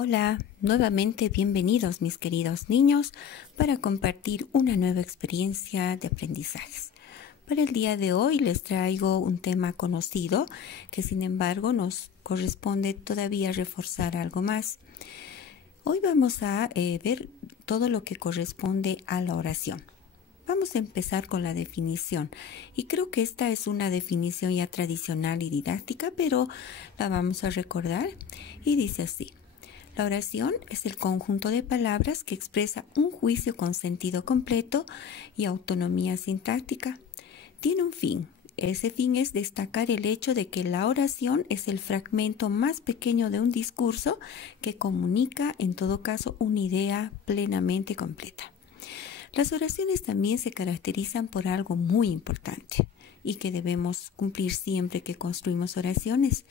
Hola, nuevamente bienvenidos mis queridos niños para compartir una nueva experiencia de aprendizajes. Para el día de hoy les traigo un tema conocido que sin embargo nos corresponde todavía reforzar algo más. Hoy vamos a ver todo lo que corresponde a la oración. Vamos a empezar con la definición y creo que esta es una definición ya tradicional y didáctica, pero la vamos a recordar y dice así. La oración es el conjunto de palabras que expresa un juicio con sentido completo y autonomía sintáctica. Tiene un fin. Ese fin es destacar el hecho de que la oración es el fragmento más pequeño de un discurso que comunica, en todo caso, una idea plenamente completa. Las oraciones también se caracterizan por algo muy importante y que debemos cumplir siempre que construimos oraciones,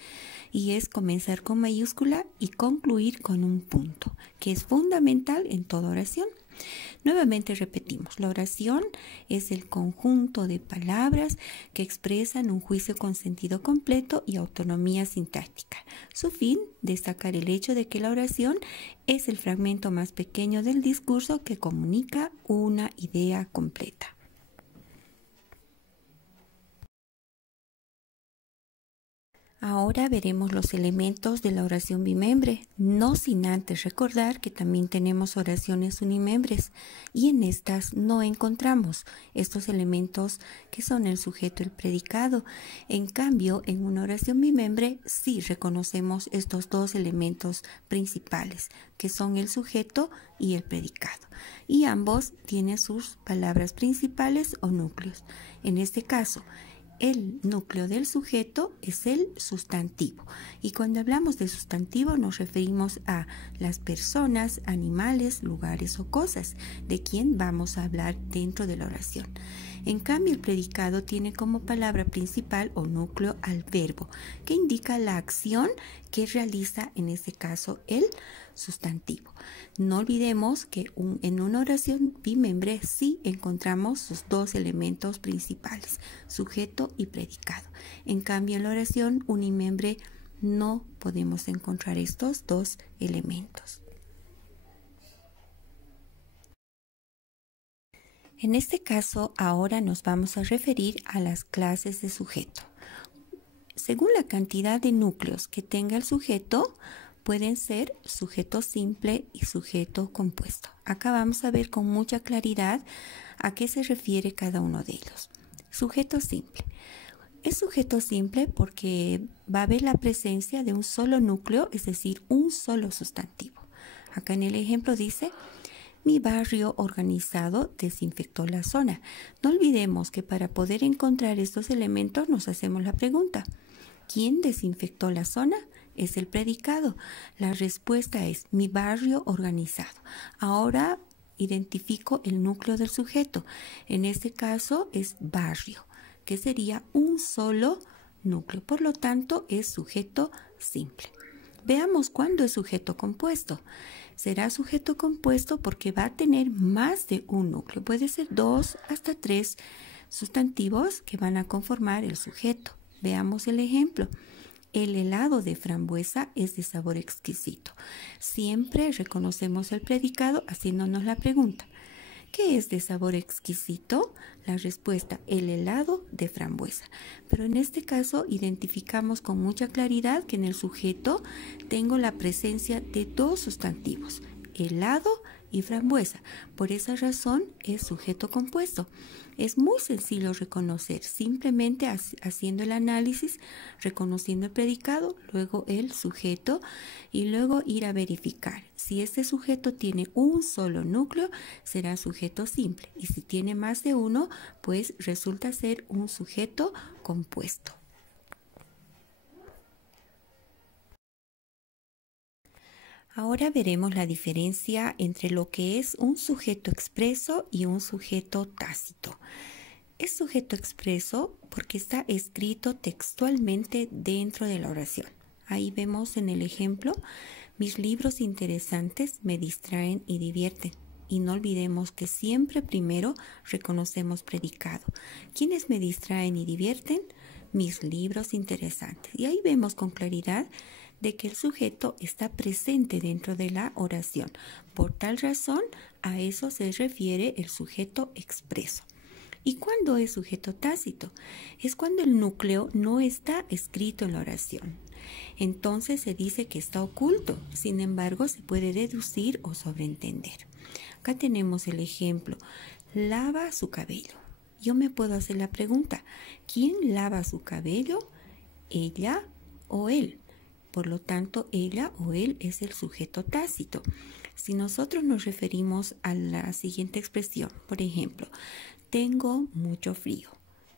y es comenzar con mayúscula y concluir con un punto, que es fundamental en toda oración. Nuevamente repetimos, la oración es el conjunto de palabras que expresan un juicio con sentido completo y autonomía sintáctica. Su fin, destacar el hecho de que la oración es el fragmento más pequeño del discurso que comunica una idea completa. Ahora veremos los elementos de la oración bimembre, no sin antes recordar que también tenemos oraciones unimembres y en estas no encontramos estos elementos que son el sujeto y el predicado. En cambio, en una oración bimembre sí reconocemos estos dos elementos principales, que son el sujeto y el predicado, y ambos tienen sus palabras principales o núcleos. En este caso, el núcleo del sujeto es el sustantivo, y cuando hablamos de sustantivo nos referimos a las personas, animales, lugares o cosas de quien vamos a hablar dentro de la oración. En cambio, el predicado tiene como palabra principal o núcleo al verbo, que indica la acción que realiza en este caso el sustantivo. No olvidemos que en una oración bimembre sí encontramos sus dos elementos principales, sujeto y predicado. En cambio, en la oración unimembre no podemos encontrar estos dos elementos. En este caso, ahora nos vamos a referir a las clases de sujeto. Según la cantidad de núcleos que tenga el sujeto, pueden ser sujeto simple y sujeto compuesto. Acá vamos a ver con mucha claridad a qué se refiere cada uno de ellos. Sujeto simple. Es sujeto simple porque va a haber la presencia de un solo núcleo, es decir, un solo sustantivo. Acá en el ejemplo dice: mi barrio organizado desinfectó la zona. No olvidemos que para poder encontrar estos elementos nos hacemos la pregunta: ¿quién desinfectó la zona? Es el predicado. La respuesta es mi barrio organizado. Ahora identifico el núcleo del sujeto. En este caso es barrio, que sería un solo núcleo. Por lo tanto, es sujeto simple. Veamos cuándo es sujeto compuesto. Será sujeto compuesto porque va a tener más de un núcleo. Puede ser 2 hasta 3 sustantivos que van a conformar el sujeto. Veamos el ejemplo. El helado de frambuesa es de sabor exquisito. Siempre reconocemos el predicado haciéndonos la pregunta: ¿qué es de sabor exquisito? La respuesta: el helado de frambuesa. Pero en este caso identificamos con mucha claridad que en el sujeto tengo la presencia de dos sustantivos, helado y frambuesa. Por esa razón es sujeto compuesto. Es muy sencillo reconocer, simplemente haciendo el análisis, reconociendo el predicado, luego el sujeto y luego ir a verificar. Si este sujeto tiene un solo núcleo, será sujeto simple, y si tiene más de uno, pues resulta ser un sujeto compuesto. Ahora veremos la diferencia entre lo que es un sujeto expreso y un sujeto tácito. Es sujeto expreso porque está escrito textualmente dentro de la oración. Ahí vemos en el ejemplo: mis libros interesantes me distraen y divierten. Y no olvidemos que siempre primero reconocemos predicado. ¿Quiénes me distraen y divierten? Mis libros interesantes. Y ahí vemos con claridad de que el sujeto está presente dentro de la oración. Por tal razón, a eso se refiere el sujeto expreso. ¿Y cuándo es sujeto tácito? Es cuando el núcleo no está escrito en la oración. Entonces se dice que está oculto, sin embargo se puede deducir o sobreentender. Acá tenemos el ejemplo, lava su cabello. Yo me puedo hacer la pregunta, ¿quién lava su cabello? ¿Ella o él? Por lo tanto, ella o él es el sujeto tácito. Si nosotros nos referimos a la siguiente expresión, por ejemplo, tengo mucho frío.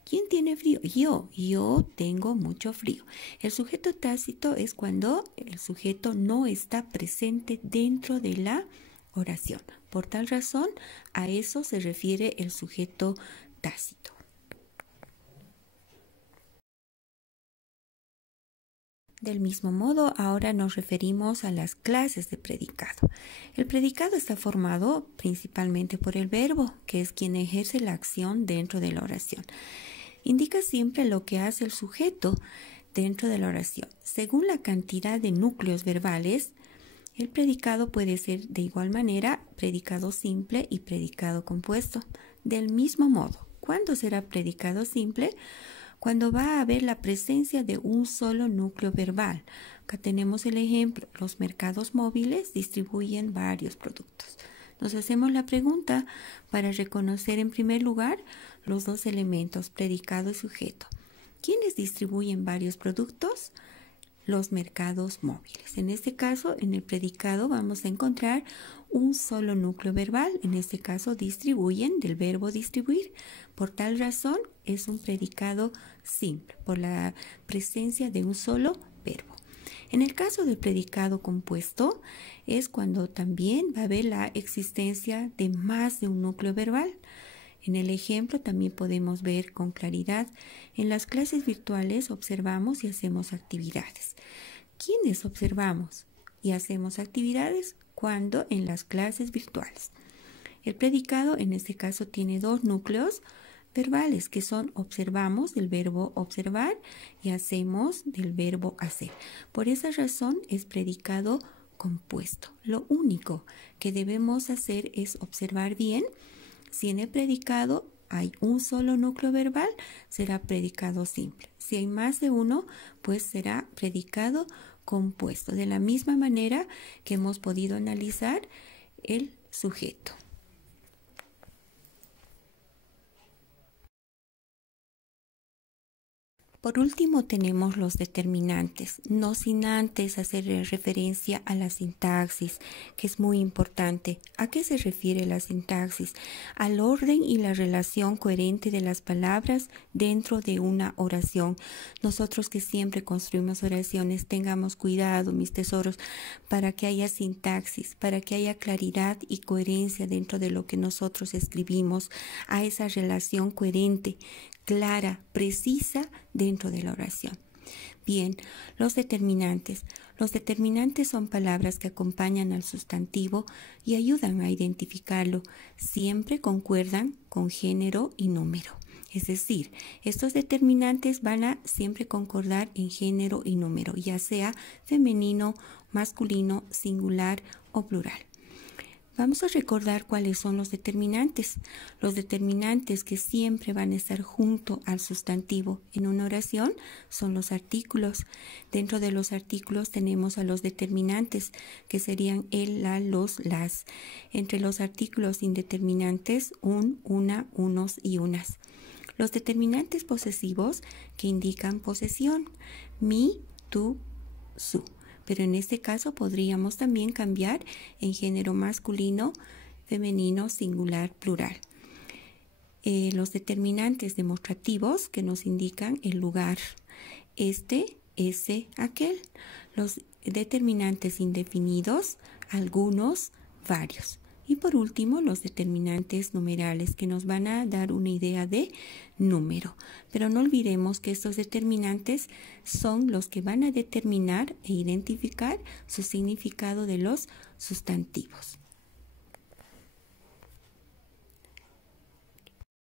¿Quién tiene frío? Yo tengo mucho frío. El sujeto tácito es cuando el sujeto no está presente dentro de la oración. Por tal razón, a eso se refiere el sujeto tácito. Del mismo modo, ahora nos referimos a las clases de predicado. El predicado está formado principalmente por el verbo, que es quien ejerce la acción dentro de la oración. Indica siempre lo que hace el sujeto dentro de la oración. Según la cantidad de núcleos verbales, el predicado puede ser de igual manera predicado simple y predicado compuesto. Del mismo modo, ¿cuándo será predicado simple? Cuando va a haber la presencia de un solo núcleo verbal. Acá tenemos el ejemplo, los mercados móviles distribuyen varios productos. Nos hacemos la pregunta para reconocer en primer lugar los dos elementos, predicado y sujeto. ¿Quiénes distribuyen varios productos? Los mercados móviles. En este caso, en el predicado vamos a encontrar un solo núcleo verbal. En este caso, distribuyen del verbo distribuir. Por tal razón, es un predicado simple, por la presencia de un solo verbo. En el caso del predicado compuesto, es cuando también va a haber la existencia de más de un núcleo verbal. En el ejemplo también podemos ver con claridad. En las clases virtuales observamos y hacemos actividades. ¿Quiénes observamos y hacemos actividades? Cuando en las clases virtuales. El predicado en este caso tiene dos núcleos verbales que son observamos del verbo observar y hacemos del verbo hacer. Por esa razón es predicado compuesto. Lo único que debemos hacer es observar bien. Si en el predicado hay un solo núcleo verbal, será predicado simple. Si hay más de uno, pues será predicado compuesto. De la misma manera que hemos podido analizar el sujeto. Por último tenemos los determinantes, no sin antes hacer referencia a la sintaxis, que es muy importante. ¿A qué se refiere la sintaxis? Al orden y la relación coherente de las palabras dentro de una oración. Nosotros que siempre construimos oraciones, tengamos cuidado, mis tesoros, para que haya sintaxis, para que haya claridad y coherencia dentro de lo que nosotros escribimos, a esa relación coherente, clara, precisa dentro de la oración. Bien, los determinantes. Los determinantes son palabras que acompañan al sustantivo y ayudan a identificarlo. Siempre concuerdan con género y número. Es decir, estos determinantes van a siempre concordar en género y número, ya sea femenino, masculino, singular o plural. Vamos a recordar cuáles son los determinantes. Los determinantes que siempre van a estar junto al sustantivo en una oración son los artículos. Dentro de los artículos tenemos a los determinantes, que serían el, la, los, las. Entre los artículos indeterminantes, un, una, unos y unas. Los determinantes posesivos que indican posesión, mi, tú, su. Pero en este caso podríamos también cambiar en género masculino, femenino, singular, plural. Los determinantes demostrativos que nos indican el lugar, este, ese, aquel. Los determinantes indefinidos, algunos, varios. Y por último, los determinantes numerales que nos van a dar una idea de número. Pero no olvidemos que estos determinantes son los que van a determinar e identificar su significado de los sustantivos.